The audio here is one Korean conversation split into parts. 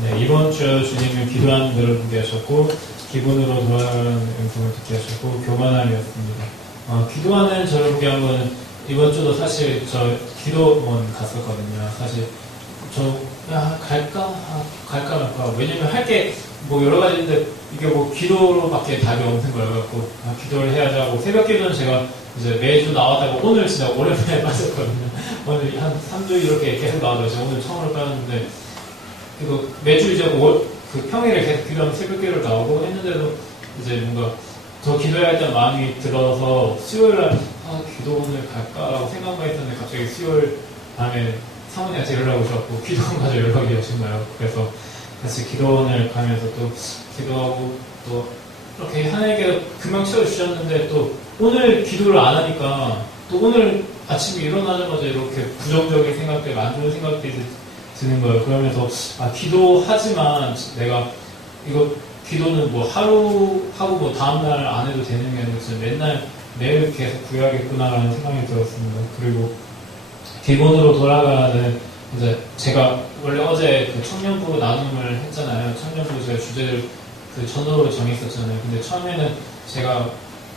네, 이번 주 주님은 기도하는 들을 듣게 하셨고, 기본으로 돌아가는 영성을 듣게 하셨고, 교만함이었습니다. 기도하는 저를 보게 한 거는 이번 주도 사실 저 기도원 갔었거든요. 사실 갈까 말까. 왜냐면 할 게 뭐 여러 가지인데 이게 뭐 기도로밖에 답이 없는 거여갖고 기도를 해야지 하고, 새벽 기도는 제가 이제 매주 나왔다가 오늘 진짜 오랜만에 빠졌거든요. 오늘 한 3주 이렇게 계속 나와서 오늘 처음으로 빠졌는데, 그리고 매주 이제 그 평일에 계속 기도하면 새벽 기도를 나오고 했는데도 이제 뭔가 더 기도해야 했던 마음이 들어서 수요일날 기도원을 갈까라고 생각만 했었는데, 갑자기 수요일 밤에 사모님한테 연락이 오셔갖고 기도원 가서 연락이 오신 거예요. 그래서 다시 기도원을 가면서 또 기도하고, 또 이렇게 하나님께서 금방 채워주셨는데, 또 오늘 기도를 안 하니까 또 오늘 아침에 일어나자마자 이렇게 부정적인 생각들, 안 좋은 생각들이 드는 거예요. 그러면서 기도하지만 내가 이거 기도는 뭐 하루 하고 뭐 다음날 안 해도 되는 게 아니라 맨날 매일 계속 구해야겠구나라는 생각이 들었습니다. 그리고 기본으로 돌아가는, 이제 제가 원래 어제 그 청년부 나눔을 했잖아요. 청년부 제가 주제를 그 전어로 정했었잖아요. 근데 처음에는 제가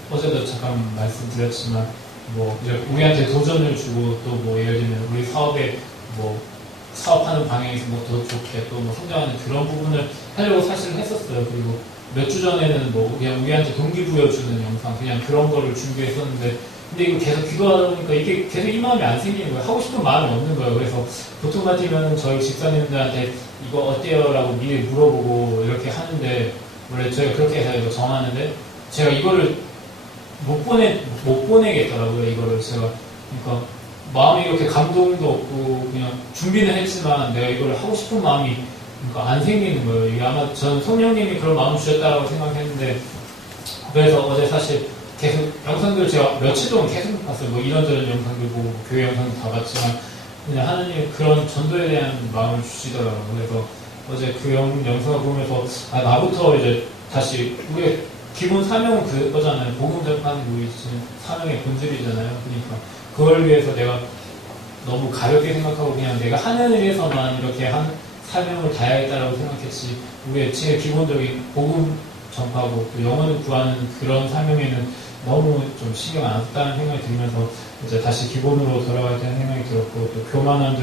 어제도 잠깐 말씀드렸지만 뭐 이제 우리한테 도전을 주고, 또 뭐 예를 들면 우리 사업에 뭐 사업하는 방향에서 뭐 더 좋게 또 뭐 성장하는 그런 부분을 하려고 사실 했었어요. 그리고 몇 주 전에는 뭐 그냥 우리한테 동기부여주는 영상, 그냥 그런 거를 준비했었는데, 근데 이거 계속 기도하다 보니까 이게 계속 이 마음이 안 생기는 거예요. 하고 싶은 마음이 없는 거예요. 그래서 보통 같으면 저희 집사님들한테 이거 어때요? 라고 미리 물어보고 이렇게 하는데, 원래 저희가 그렇게 해서 이거 정하는데, 제가 이거를 못 보내겠더라고요. 이거를 제가. 그러니까 마음이 이렇게 감동도 없고 그냥 준비는 했지만 내가 이걸 하고 싶은 마음이 그러니까 안 생기는 거예요. 이게 아마 전 성령님이 그런 마음을 주셨다고 생각했는데, 그래서 어제 사실 계속 영상들 제가 며칠 동안 계속 봤어요. 뭐 이런저런 영상들 보고 교회 영상도 다 봤지만 그냥 하나님이 그런 전도에 대한 마음을 주시더라고요. 그래서 어제 그 영상을 보면서 나부터 이제 다시 우리의 기본 사명은 그거잖아요. 복음 전파는 우리 사명의 본질이잖아요. 그러니까 그걸 위해서 내가 너무 가볍게 생각하고 그냥 내가 하는 일에서만 이렇게 한 사명을 다해야겠다라고 생각했지, 우리의 제일 기본적인 복음 전파하고 또 영혼을 구하는 그런 사명에는 너무 좀 신경 안 썼다는 생각이 들면서 이제 다시 기본으로 돌아가야겠다는 생각이 들었고, 또 교만한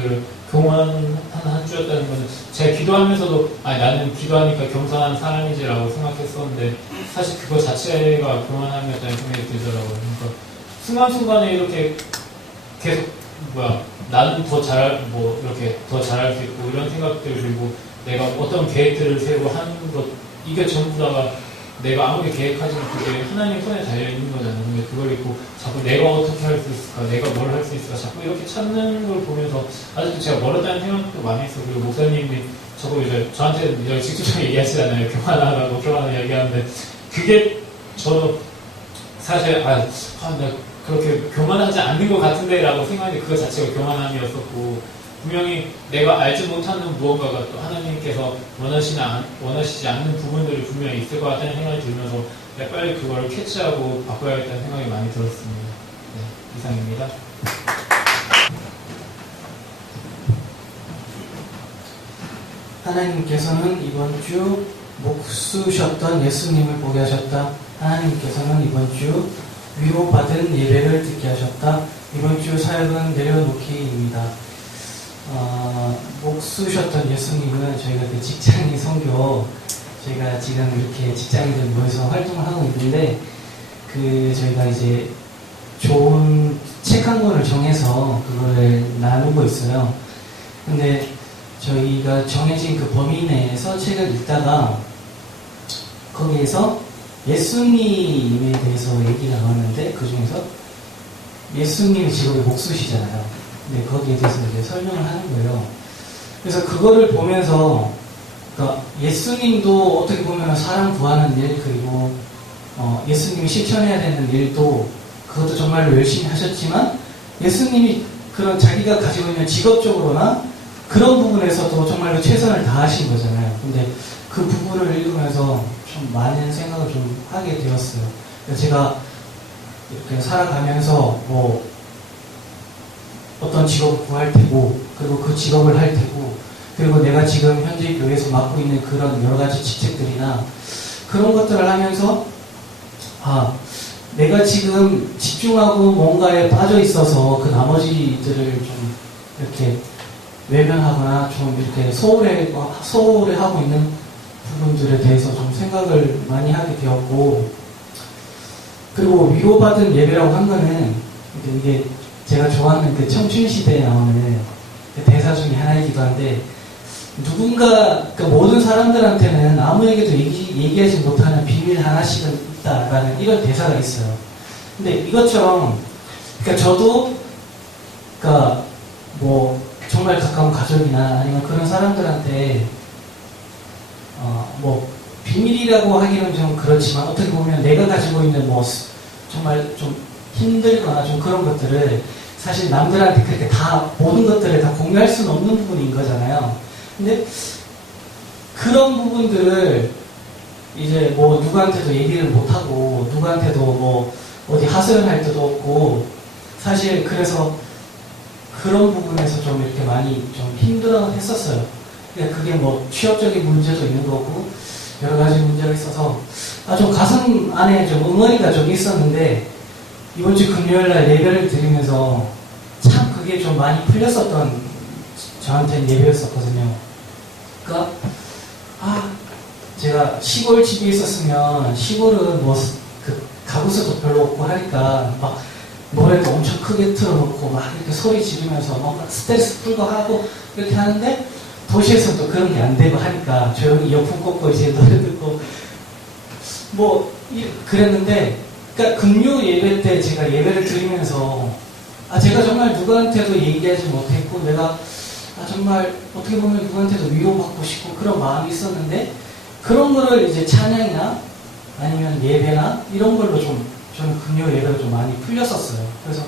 한 주였다는 것은 제가 기도하면서도 나는 기도하니까 겸손한 사람이지라고 생각했었는데, 사실 그거 자체가 교만함이었다는 생각이 들더라고요. 그러니까 순간순간에 이렇게 계속 나는 더 이렇게 더 잘할 수 있고 이런 생각들, 그리고 내가 어떤 계획들을 세우고 하는 것, 이게 전부 다가 내가 아무리 계획하지만 그게 하나님 손에 달려있는 거잖아요. 근데 그걸 잊고 자꾸 내가 어떻게 할 수 있을까, 내가 뭘 할 수 있을까, 자꾸 이렇게 찾는 걸 보면서 아직도 제가 멀었다는 생각도 많이 했어요. 그리고 목사님이 자꾸 이제 저한테 직접적으로 얘기하시잖아요. 교만하다고 얘기하는데, 그게 저도 사실 내가 그렇게 교만하지 않는 것 같은데 라고 생각했는데, 그거 자체가 교만함이었었고, 분명히 내가 알지 못하는 무언가가 또 하나님께서 원하시지 않는 부분들이 분명히 있을 것 같다는 생각이 들면서 빨리 그걸 캐치하고 바꿔야겠다는 생각이 많이 들었습니다. 네, 이상입니다. 하나님께서는 이번 주 목수셨던 예수님을 보게 하셨다. 하나님께서는 이번 주 위로받은 예배를 듣게 하셨다. 이번 주 사역은 내려놓기입니다. 목수셨던 예수님은 저희가 그 직장인 선교, 저희가 지금 이렇게 직장인들 모여서 활동을 하고 있는데, 저희가 이제 좋은 책 한 권을 정해서 그거를 나누고 있어요. 근데 저희가 정해진 그 범위 내에서 책을 읽다가 거기에서 예수님에 대해서 얘기가 나왔는데, 그 중에서 예수님이 직업이 목수시잖아요. 네, 거기에 대해서 이제 설명을 하는 거예요. 그래서 그거를 보면서, 그러니까 예수님도 어떻게 보면 사람 구하는 일, 그리고 예수님이 실천해야 되는 일도 그것도 정말로 열심히 하셨지만, 예수님이 그런 자기가 가지고 있는 직업적으로나 그런 부분에서도 정말로 최선을 다하신 거잖아요. 근데 그 부분을 읽으면서 좀 많은 생각을 좀 하게 되었어요. 그래서 제가 이렇게 살아가면서 어떤 직업을 구할 테고, 그리고 그 직업을 할 테고, 그리고 내가 지금 현재 교회에서 맡고 있는 그런 여러 가지 직책들이나 그런 것들을 하면서 내가 지금 집중하고 뭔가에 빠져 있어서 그 나머지들을 좀 이렇게 외면하거나 좀 이렇게 소홀해하고 있는 부분들에 대해서 좀 생각을 많이 하게 되었고, 그리고 위로받은 예배라고 한 거는 이게 제가 좋아하는 그 청춘시대에 나오는 그 대사 중에 하나이기도 한데, 누군가, 그러니까 모든 사람들한테는 아무에게도 얘기하지 못하는 비밀 하나씩은 있다라는 이런 대사가 있어요. 근데 이것처럼, 그러니까 저도, 그러니까 뭐 정말 가까운 가족이나 아니면 그런 사람들한테 뭐 비밀이라고 하기는 좀 그렇지만 어떻게 보면 내가 가지고 있는 뭐 정말 좀 힘들거나 좀 그런 것들을 사실 남들한테 그렇게 다 모든 것들을 다 공유할 수는 없는 부분인 거잖아요. 근데 그런 부분들을 이제 뭐 누구한테도 얘기를 못하고 누구한테도 뭐 어디 하소연할 데도 없고, 사실 그래서 그런 부분에서 좀 이렇게 많이 좀 힘들어 했었어요. 그게 뭐 취업적인 문제도 있는 거고 여러 가지 문제가 있어서 좀 가슴 안에 좀 응어리가 좀 있었는데, 이번 주 금요일 날 예배를 드리면서 참 그게 좀 많이 풀렸었던 저한테는 예배였었거든요. 그러니까 제가 시골 집에 있었으면 시골은 뭐 그 가구수도 별로 없고 하니까 막 노래도 엄청 크게 틀어놓고 막 이렇게 소리 지르면서 막 스트레스 풀고 하고 이렇게 하는데, 도시에서는 또 그런 게 안 되고 하니까 조용히 이어폰 꽂고 이제 노래 듣고 뭐 그랬는데, 그러니까 금요 예배 때 제가 예배를 드리면서 제가 정말 누구한테도 얘기하지 못했고 내가 정말 어떻게 보면 누구한테도 위로받고 싶고 그런 마음이 있었는데, 그런 거를 이제 찬양이나 아니면 예배나 이런 걸로 저는 금요 예배가 좀 많이 풀렸었어요. 그래서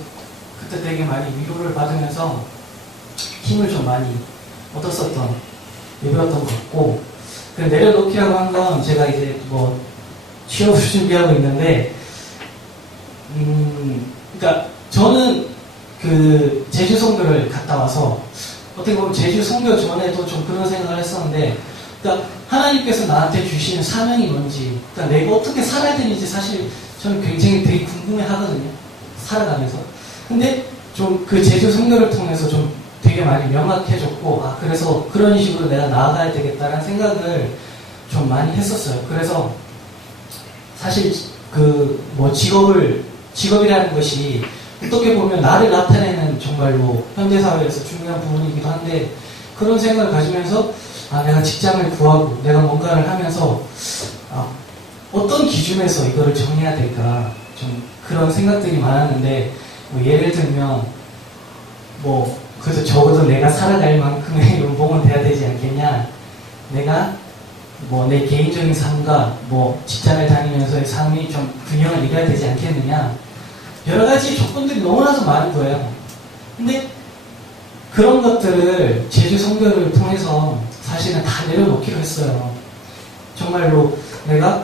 그때 되게 많이 위로를 받으면서 힘을 좀 많이 얻었었던 예배였던 것 같고, 그 내려놓기라고 한 건 제가 이제 뭐 취업을 준비하고 있는데, 그러니까 저는 그 제주 선교를 갔다 와서 어떻게 보면 제주 선교 전에도 좀 그런 생각을 했었는데, 그러니까 하나님께서 나한테 주시는 사명이 뭔지, 그러니까 내가 어떻게 살아야 되는지 사실 저는 굉장히 되게 궁금해 하거든요. 살아가면서. 근데 좀 그 제주 선교를 통해서 좀 되게 많이 명확해졌고, 그래서 그런 식으로 내가 나아가야 되겠다라는 생각을 좀 많이 했었어요. 그래서 사실 그 뭐 직업이라는 것이 어떻게 보면 나를 나타내는 정말로 현대사회에서 중요한 부분이기도 한데, 그런 생각을 가지면서 내가 직장을 구하고 내가 뭔가를 하면서 어떤 기준에서 이거를 정해야 될까, 좀 그런 생각들이 많았는데, 뭐 예를 들면 뭐 그래도 적어도 내가 살아갈 만큼의 연봉은 돼야 되지 않겠냐, 내가 뭐 내 개인적인 삶과 뭐 직장을 다니면서의 삶이 좀 균형을 이뤄야 되지 않겠느냐, 여러 가지 조건들이 너무나도 많은 거예요. 근데 그런 것들을 제주 선교를 통해서 사실은 다 내려놓기로 했어요. 정말로 내가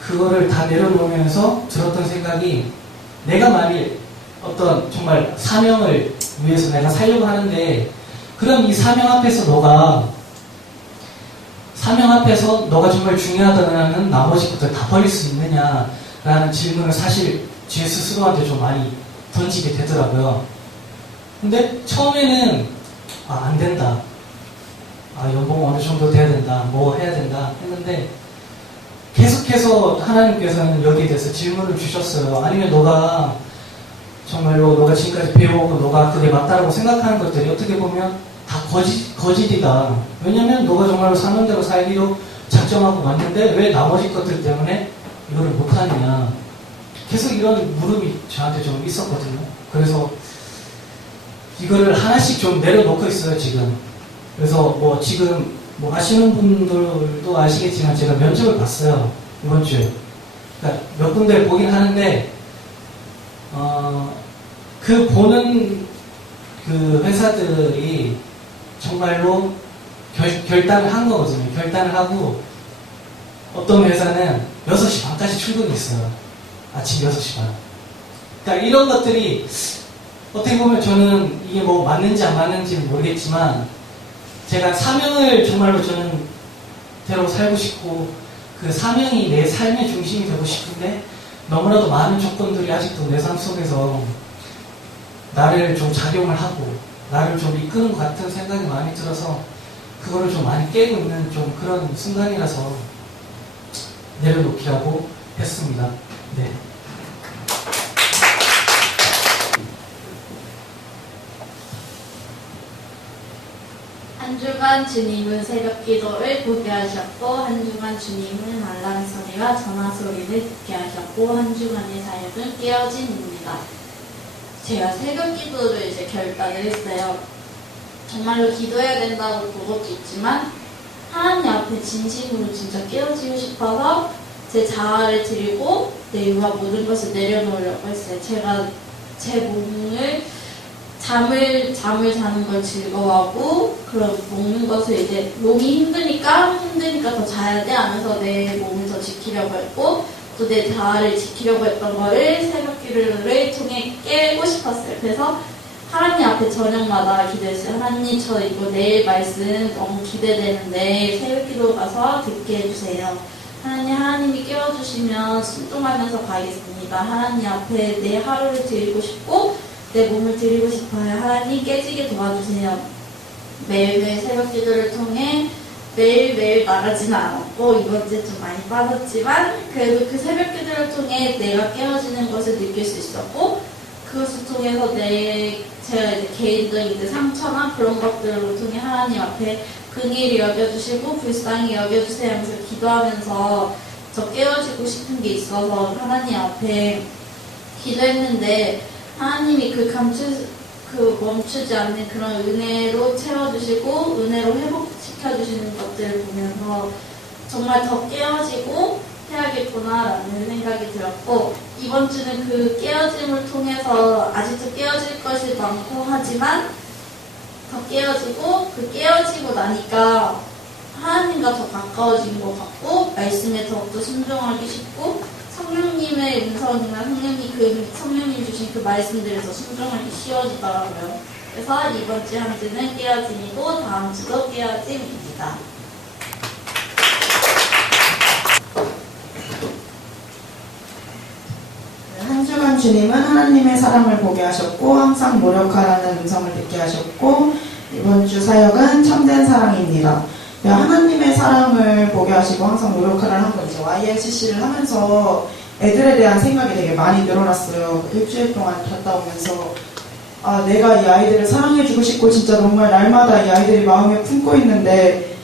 그거를 다 내려놓으면서 들었던 생각이, 내가 만일 어떤 정말 사명을 위해서 내가 살려고 하는데, 그럼 이 사명 앞에서 너가 정말 중요하다는 나머지 것들 다 버릴 수 있느냐라는 질문을 사실 제 스스로한테 좀 많이 던지게 되더라고요. 근데 처음에는 안 된다, 연봉 어느 정도 돼야 된다, 뭐 해야 된다 했는데, 계속해서 하나님께서는 여기에 대해서 질문을 주셨어요. 아니면 너가 정말로 너가 지금까지 배워오고 너가 그게 맞다라고 생각하는 것들이 어떻게 보면 다 거짓이다. 왜냐면 너가 정말로 사명대로 살기로 작정하고 왔는데 왜 나머지 것들 때문에 이거를 못하느냐. 계속 이런 물음이 저한테 좀 있었거든요. 그래서 이거를 하나씩 좀 내려놓고 있어요, 지금. 그래서 뭐 지금 뭐 아시는 분들도 아시겠지만 제가 면접을 봤어요, 이번 주에. 그러니까 몇 군데 보긴 하는데, 그 보는 그 회사들이 정말로 결단을 한 거거든요. 결단을 하고, 어떤 회사는 6시 반까지 출근이 있어요. 아침 6시 반. 그러니까 이런 것들이 어떻게 보면 저는 이게 뭐 맞는지 안 맞는지는 모르겠지만, 제가 사명을 정말로 저는 대로 살고 싶고 그 사명이 내 삶의 중심이 되고 싶은데 너무나도 많은 조건들이 아직도 내 삶 속에서 나를 좀 작용을 하고 나를 좀 이끄는 것 같은 생각이 많이 들어서 그거를 좀 많이 깨고 있는 좀 그런 순간이라서 내려놓기라고 했습니다. 네. 한 주간 주님은 새벽 기도를 보게 하셨고 한 주간 주님은 알람 소리와 전화 소리를 듣게 하셨고 한 주간의 사역은 깨어짐입니다. 제가 새벽 기도를 이제 결단을 했어요. 정말로 기도해야 된다고 그것도 있지만 하나님 앞에 진심으로 진짜 깨어지고 싶어서 제 자아를 드리고 내 유아 모든 것을 내려놓으려고 했어요. 제가 제 몸을 잠을 자는 걸 즐거워하고 그런 먹는 것을 이제 몸이 힘드니까 더 자야 돼 하면서 내 몸을 더 지키려고 했고 또 내 자아를 지키려고 했던 거를 새벽 기도를 통해 깨고 싶었어요. 그래서 하나님 앞에 저녁마다 기도했어요. 하나님 저 이거 내일 말씀 너무 기대되는데 새벽 기도 가서 듣게 해주세요. 하나님이 깨워주시면 순종하면서 가겠습니다. 하나님 앞에 내 하루를 드리고 싶고 내 몸을 드리고 싶어요. 하나님 깨지게 도와주세요. 매일매일 새벽 기도를 통해 매일매일 나가지는 않았고 이번 주에 좀 많이 빠졌지만 그래도 그 새벽 기도를 통해 내가 깨어지는 것을 느낄 수 있었고 그것을 통해서 제가 이제 개인적인 이제 상처나 그런 것들을 통해 하나님 앞에 긍휼히 여겨주시고 불쌍히 여겨주세요 하면서 기도하면서 저 깨어지고 싶은 게 있어서 하나님 앞에 기도했는데 하나님이 멈추지 않는 그런 은혜로 채워주시고 은혜로 회복시켜주시는 것들을 보면서 정말 더 깨어지고 해야겠구나라는 생각이 들었고 이번 주는 그 깨어짐을 통해서 아직도 깨어질 것이 많고 하지만 더 깨어지고 그 깨어지고 나니까 하나님과 더 가까워진 것 같고 말씀에 더욱더 순종하기 쉽고 성령님의 음성이나 성령님 주신 그 말씀들에서 순종하기 쉬워지더라고요. 그래서 이번 주 한 주는 깨어짐이고 다음 주도 깨어짐입니다. 한 주간 주님은 하나님의 사랑을 보게 하셨고 항상 노력하라는 음성을 듣게 하셨고 이번 주 사역은 참된 사랑입니다. 하나님의 사랑을 보게 하시고 항상 노력하라는 한 번 이제 YLCC를 하면서 애들에 대한 생각이 되게 많이 늘어났어요. 일주일 동안 갔다 오면서 내가 이 아이들을 사랑해주고 싶고 진짜 정말 날마다 이 아이들이 마음에 품고 있는데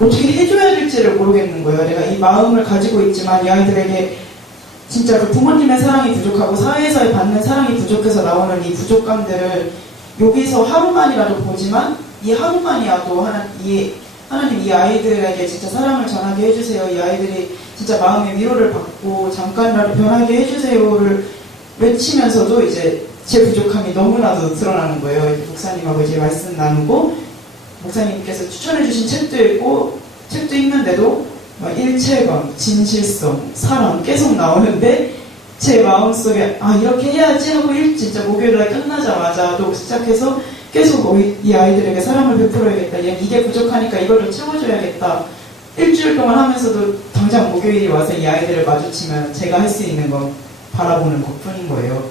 어떻게 해줘야 될지를 모르겠는 거예요. 내가 이 마음을 가지고 있지만 이 아이들에게 진짜 그 부모님의 사랑이 부족하고 사회에서의 받는 사랑이 부족해서 나오는 이 부족감들을 여기서 하루만이라도 보지만 이 하루만이라도 하나님 이 아이들에게 진짜 사랑을 전하게 해주세요. 이 아이들이 진짜 마음의 위로를 받고 잠깐이라도 변하게 해주세요를 외치면서도 이제 제 부족함이 너무나도 드러나는 거예요. 이제 목사님하고 이제 말씀 나누고 목사님께서 추천해주신 책도 읽고 책도 읽는데도 일체감, 진실성, 사랑 계속 나오는데 제 마음속에 이렇게 해야지 하고 진짜 목요일날 끝나자마자도 시작해서 계속 이 아이들에게 사랑을 베풀어야겠다. 이게 부족하니까 이걸 좀 채워줘야겠다. 일주일 동안 하면서도 당장 목요일이 와서 이 아이들을 마주치면 제가 할 수 있는 건 바라보는 것뿐인 거예요.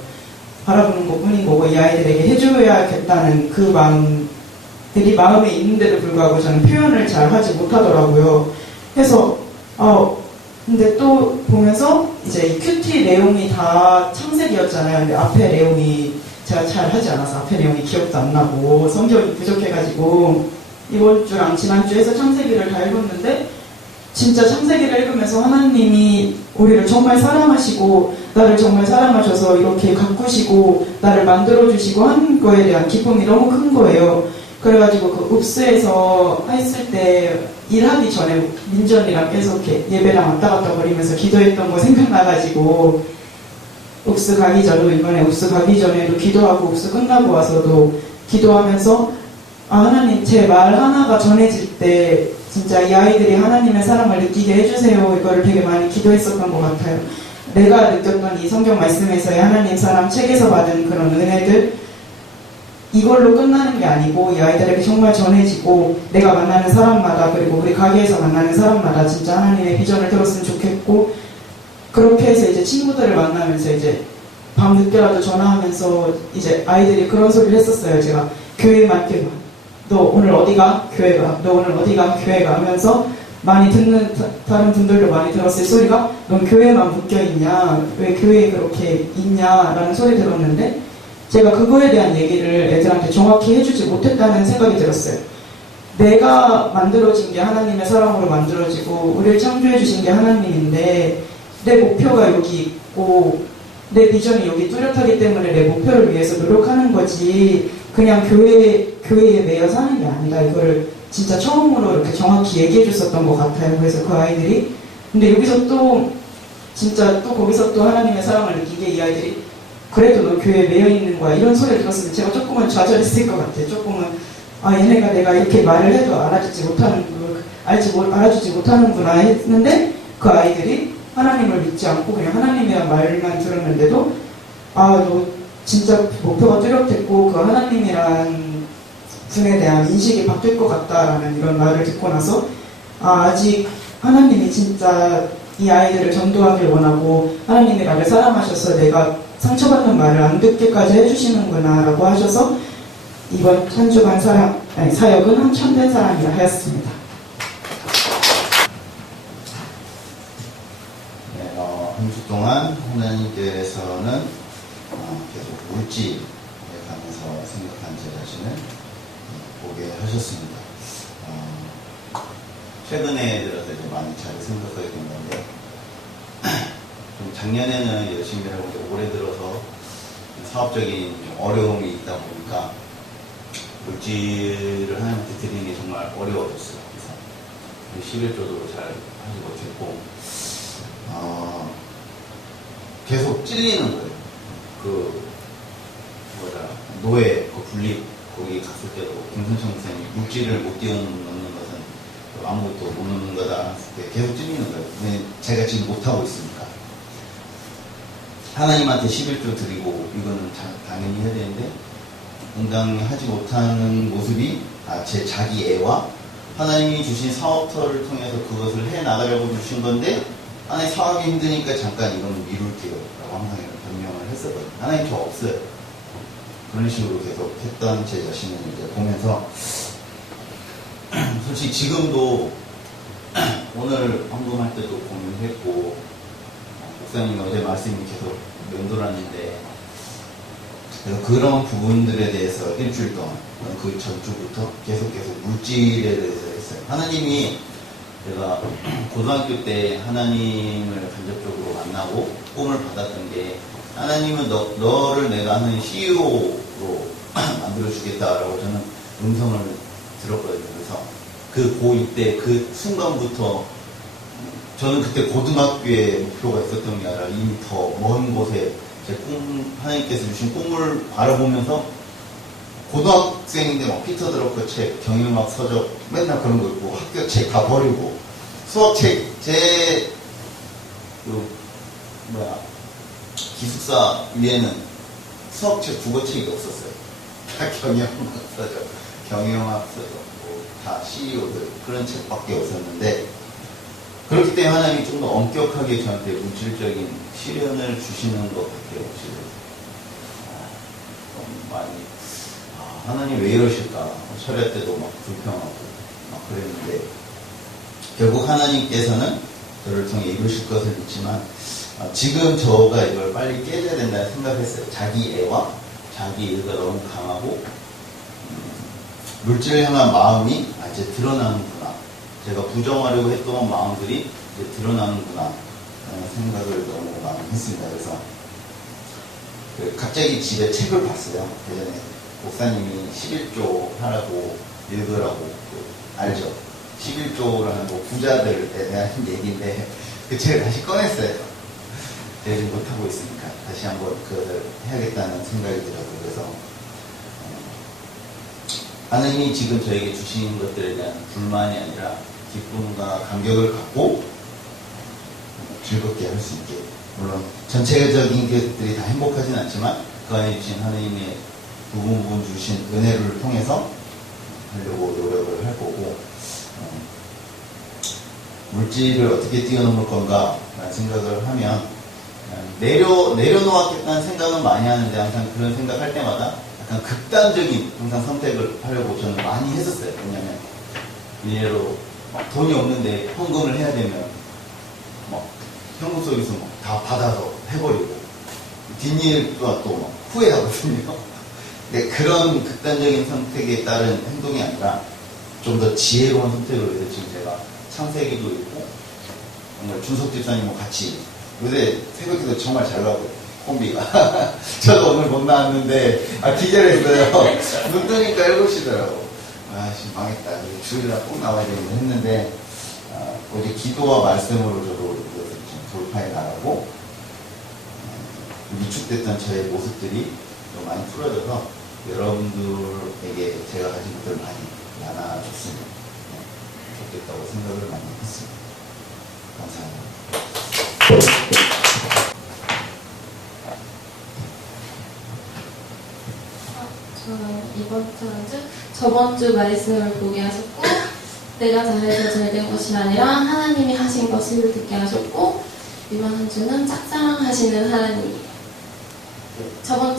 바라보는 것뿐인 거고 이 아이들에게 해줘야겠다는 그 마음들이 마음에 있는데도 불구하고 저는 표현을 잘 하지 못하더라고요. 그래서 근데 또 보면서 이제 이 큐티 내용이 다 창세기였잖아요. 근데 앞에 내용이 제가 잘 하지 않아서 앞에 내용이 기억도 안 나고 성경이 부족해가지고 이번 주랑 지난주에서 창세기를 다 읽었는데 진짜 창세기를 읽으면서 하나님이 우리를 정말 사랑하시고 나를 정말 사랑하셔서 이렇게 가꾸시고 나를 만들어주시고 한 거에 대한 기쁨이 너무 큰 거예요. 그래가지고 그 읍스에서 했을 때 일하기 전에 민전이랑 계속 예배랑 왔다 갔다 거리면서 기도했던 거 생각나가지고 읍스 가기 전에도 이번에 읍스 가기 전에도 기도하고 읍스 끝나고 와서도 기도하면서 하나님 제 말 하나가 전해질 때 진짜 이 아이들이 하나님의 사랑을 느끼게 해주세요. 이거를 되게 많이 기도했었던 것 같아요. 내가 느꼈던 이 성경 말씀에서의 하나님 사랑 책에서 받은 그런 은혜들 이걸로 끝나는 게 아니고 이 아이들에게 정말 전해지고 내가 만나는 사람마다 그리고 우리 가게에서 만나는 사람마다 진짜 하나님의 비전을 들었으면 좋겠고 그렇게 해서 이제 친구들을 만나면서 이제 밤 늦게라도 전화하면서 이제 아이들이 그런 소리를 했었어요. 제가 교회만 이렇게 너 오늘 어디가? 교회가. 너 오늘 어디가? 교회가 하면서 많이 듣는 다른 분들도 많이 들었을 소리가 넌 교회만 묶여있냐? 왜 교회에 그렇게 있냐? 라는 소리 들었는데 제가 그거에 대한 얘기를 애들한테 정확히 해주지 못했다는 생각이 들었어요. 내가 만들어진 게 하나님의 사랑으로 만들어지고 우리를 창조해 주신 게 하나님인데 내 목표가 여기 있고 내 비전이 여기 뚜렷하기 때문에 내 목표를 위해서 노력하는 거지 그냥 교회에 매여 사는 게 아니다. 이거를 진짜 처음으로 이렇게 정확히 얘기해 줬었던 것 같아요. 그래서 그 아이들이 근데 여기서 또 진짜 또 거기서 또 하나님의 사랑을 느끼게 이 아이들이 그래도 너 교회에 매여 있는 거야 이런 소리를 들었으면 제가 조금은 좌절했을 것 같아요. 조금은 얘네가 내가 이렇게 말을 해도 알아주지 못하는구나 했는데 그 아이들이 하나님을 믿지 않고 그냥 하나님이란 말만 들었는데도 너 진짜 목표가 뚜렷했고 그 하나님이란 분에 대한 인식이 바뀔 것 같다라는 이런 말을 듣고 나서 아직 하나님이 진짜 이 아이들을 전도하길 원하고 하나님이 나를 사랑하셔서 내가 상처받는 말을 안 듣게까지 해주시는구나 라고 하셔서 이번 한 주간 사역은 참된 사랑이라 하였습니다. 한 주 동안 하나님께서는 계속 물질에 관해서 생각한 제 자신을 보게 하셨습니다. 최근에 들어서 이제 많이 잘 생각하게 된 건데, 좀 작년에는 열심히 하고 이제 올해 들어서 사업적인 좀 어려움이 있다 보니까 물질을 하나님한테 드리는 게 정말 어려워졌어요. 그래서 11조도 잘 하지 못했고, 계속 찔리는 거예요. 노예, 분립, 거기 갔을 때도 김선청 선생님이 물질을 못 뛰어넘는 것은 아무것도 못 넣는 거다 했을 때 계속 찔리는 거예요. 왜 제가 지금 못하고 있으니까. 하나님한테 11조 드리고 이거는 당연히 해야 되는데 응당히 하지 못하는 모습이 제 자기 애와 하나님이 주신 사업터를 통해서 그것을 해나가려고 주신 건데 하나님 사업이 힘드니까 잠깐 이건 미룰게요 라고 항상 이런 변명을 했었거든요. 하나님 저 없어요. 그런 식으로 계속 했던 제 자신을 이제 보면서 솔직히 지금도 오늘 헌금할 때도 고민했고 목사님이 어제 말씀이 계속 맴돌았는데 그런 부분들에 대해서 일주일 동안 그 전주부터 계속 물질에 대해서 했어요. 하나님이 제가 고등학교 때 하나님을 간접적으로 만나고 꿈을 받았던 게 하나님은 너를 내가 하나님 CEO로 만들어주겠다라고 저는 음성을 들었거든요. 그래서 그 고2 때 그 순간부터 저는 그때 고등학교에 목표가 있었던 게 아니라 이미 더 먼 곳에 제 하나님께서 주신 꿈을 바라보면서 고등학생인데 막 피터 드러커 책, 경영학 서적 맨날 그런 거 있고 학교 책 다 버리고 수학책 기숙사 위에는 수학책, 국어책이 없었어요. 다 경영학 서적, 다 CEO들 그런 책밖에 없었는데 그렇기 때문에 하나님이 좀 더 엄격하게 저한테 물질적인 시련을 주시는 것 같아요. 지금 많이 하나님 왜 이러실까? 철야 때도 막 불평하고 막 그랬는데 결국 하나님께서는 저를 통해 이루실 것을 믿지만 지금 저가 이걸 빨리 깨져야 된다는 생각했어요. 자기 애와 자기 일가 너무 강하고 물질을 향한 마음이 이제 드러나는구나. 제가 부정하려고 했던 마음들이 이제 드러나는구나 라는 생각을 너무 많이 했습니다. 그래서 갑자기 집에 책을 봤어요. 예전에 목사님이 11조 하라고 읽으라고 알죠? 11조라는 부자들에 대한 얘기인데 그 책을 다시 꺼냈어요. 내지 못하고 있으니까 다시 한번 그것을 해야겠다는 생각이 들어서 그래서 하나님이 지금 저에게 주신 것들에 대한 불만이 아니라 기쁨과 감격을 갖고 즐겁게 할 수 있게 물론 전체적인 것들이 다 행복하진 않지만 그 안에 주신 하나님의 부분 주신 은혜를 통해서 하려고 노력을 할 거고, 물질을 어떻게 뛰어넘을 건가 라는 생각을 하면 내려놓았겠다는 생각은 많이 하는데, 항상 그런 생각할 때마다 약간 극단적인 항상 선택을 하려고 저는 많이 했었어요. 왜냐면 예로 돈이 없는데 헌금을 해야 되면 막 현금 속에서 다 받아서 해버리고 뒷일과 또 후회하거든요. 근데 그런 극단적인 선택에 따른 행동이 아니라 좀 더 지혜로운 선택을 위해서 지금 제가 창세기도 있고 정말 준석 집사님과 같이 요새 새벽기도 정말 잘 나오고 콤비가 저도 오늘 못 나왔는데 기절했어요. 눈 뜨니까 7시더라고. 아씨 망했다. 주일날 꼭 나와야 되는데 했는데 어제 기도와 말씀으로 저도 이것을 좀 돌파해 나가고 위축됐던 저의 모습들이 좀 많이 풀어져서 여러분들에게 제가 가진 것들을 많이 나눠줬으면 좋겠다고 생각을 많이 했습니다. 감사합니다. 저는 저번 주 말씀을 보게 하셨고, 내가 잘해서 잘된 것이 아니라 하나님이 하신 것을 듣게 하셨고, 이번 한 주는 짝사랑하시는 하나님이에요. 이번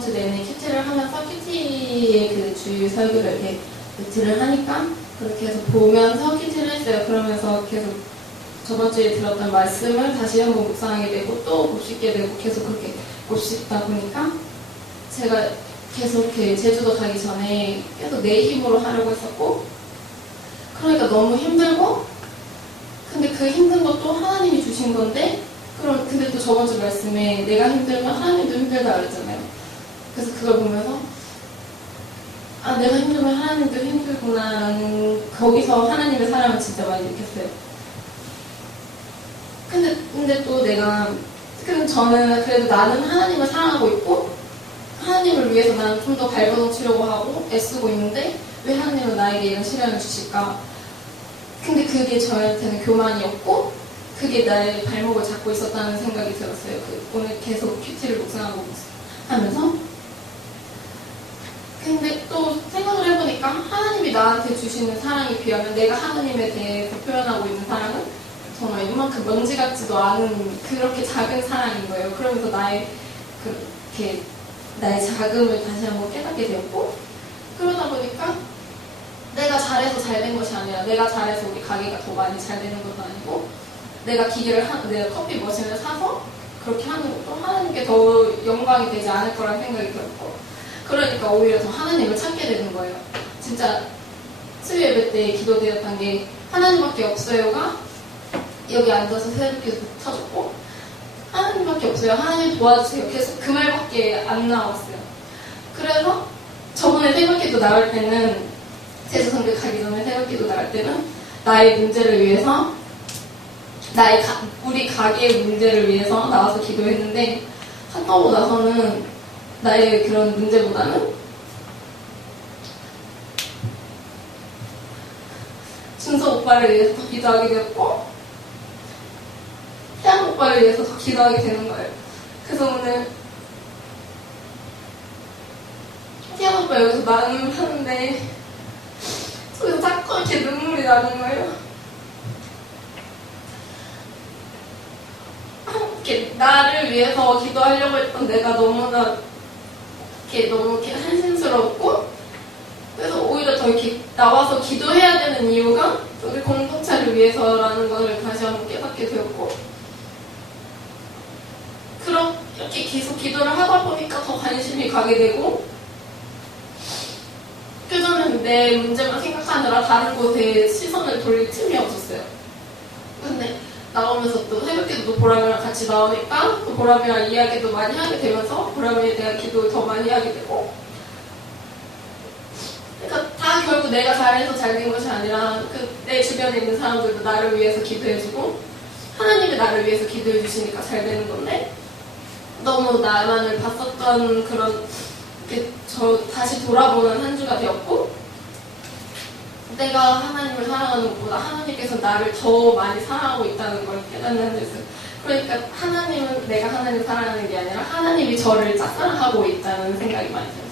주 내내 큐티를 하면서 큐티의 그 주일 설교를 이렇게 큐티를 하니까 그렇게 해서 보면서 큐티를 했어요. 그러면서 계속 저번 주에 들었던 말씀을 다시 한번 묵상하게 되고 또 곱씹게 되고 계속 그렇게 곱씹다 보니까 제가 계속 이렇게 제주도 가기 전에 계속 내 힘으로 하려고 했었고, 그러니까 너무 힘들고, 근데 그 힘든 것도 하나님이 주신 건데, 근데 또 저번 주 말씀에 내가 힘들면 하나님도 힘들다 그랬잖아요. 그래서 그걸 보면서 내가 힘들면 하나님도 힘들구나라는, 거기서 하나님의 사랑을 진짜 많이 느꼈어요. 근데 또 저는 그래도 나는 하나님을 사랑하고 있고 하나님을 위해서 나는 좀 더 발버둥치려고 하고 애쓰고 있는데 왜 하나님은 나에게 이런 시련을 주실까? 근데 그게 저한테는 교만이었고 그게 나의 발목을 잡고 있었다는 생각이 들었어요. 오늘 계속 큐티를 묵상하고 하면서. 근데 또 생각을 해보니까 하나님이 나한테 주시는 사랑에 비하면 내가 하나님에 대해서 표현하고 있는 사랑은 정말 이만큼 먼지 같지도 않은 그렇게 작은 사랑인 거예요. 그러면서 나의 자금을 다시 한번 깨닫게 되었고, 그러다 보니까 내가 잘해서 잘 된 것이 아니라 내가 잘해서 우리 가게가 더 많이 잘 되는 것도 아니고 내가 내가 커피 머신을 사서 그렇게 하는 것도 하나님께 더 영광이 되지 않을 거라는 생각이 들었고, 그러니까 오히려 더 하나님을 찾게 되는 거예요. 진짜 수요 예배 때 기도드렸던 게 하나님밖에 없어요가 여기 앉아서 새벽기도 터졌고, 하나님밖에 없어요. 하나님 도와주세요. 계속 그 말밖에 안 나왔어요. 그래서 저번에 새벽기도 나갈 때는, 제주성교 가기 전에 새벽기도 나갈 때는 나의 문제를 위해서, 우리 가게의 문제를 위해서 나와서 기도했는데, 하고 나서는 나의 그런 문제보다는 준석 오빠를 위해서 더 기도하게 되었고, 태양 오빠를 위해서 더 기도하게 되는 거예요. 그래서 오늘 태양 오빠 여기서 나눔을 하는데 속에서 자꾸 이렇게 눈물이 나는 거예요. 이렇게 나를 위해서 기도하려고 했던 내가 너무 이렇게 한심스럽고, 그래서 오히려 더 이렇게 나와서 기도해야 되는 이유가 우리 공동체를 위해서라는 것을 다시 한번 깨닫게 되었고, 이렇게 계속 기도를 하다 보니까 더 관심이 가게 되고, 그전에는 내 문제만 생각하느라 다른 곳에 시선을 돌릴 틈이 없었어요. 근데 나오면서 또 새벽기도 보람이랑 같이 나오니까 또 보람이랑 이야기도 많이 하게 되면서 보람에 대한 기도를 더 많이 하게 되고, 그러니까 다 결국 내가 잘해서 잘 된 것이 아니라 내 주변에 있는 사람들도 나를 위해서 기도해주고 하나님이 나를 위해서 기도해 주시니까 잘 되는 건데, 너무 나만을 봤었던 그런 다시 돌아보는 한 주가 되었고, 내가 하나님을 사랑하는 것보다 하나님께서 나를 더 많이 사랑하고 있다는 걸 깨닫는 한 주였어요. 그러니까 내가 하나님을 사랑하는 게 아니라 하나님이 저를 짝사랑하고 있다는 생각이 많이 들어요.